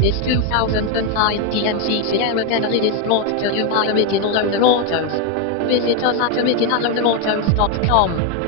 This 2005 GMC Sierra Denali is brought to you by Original Owner Autos. Visit us at originalownerautos.com.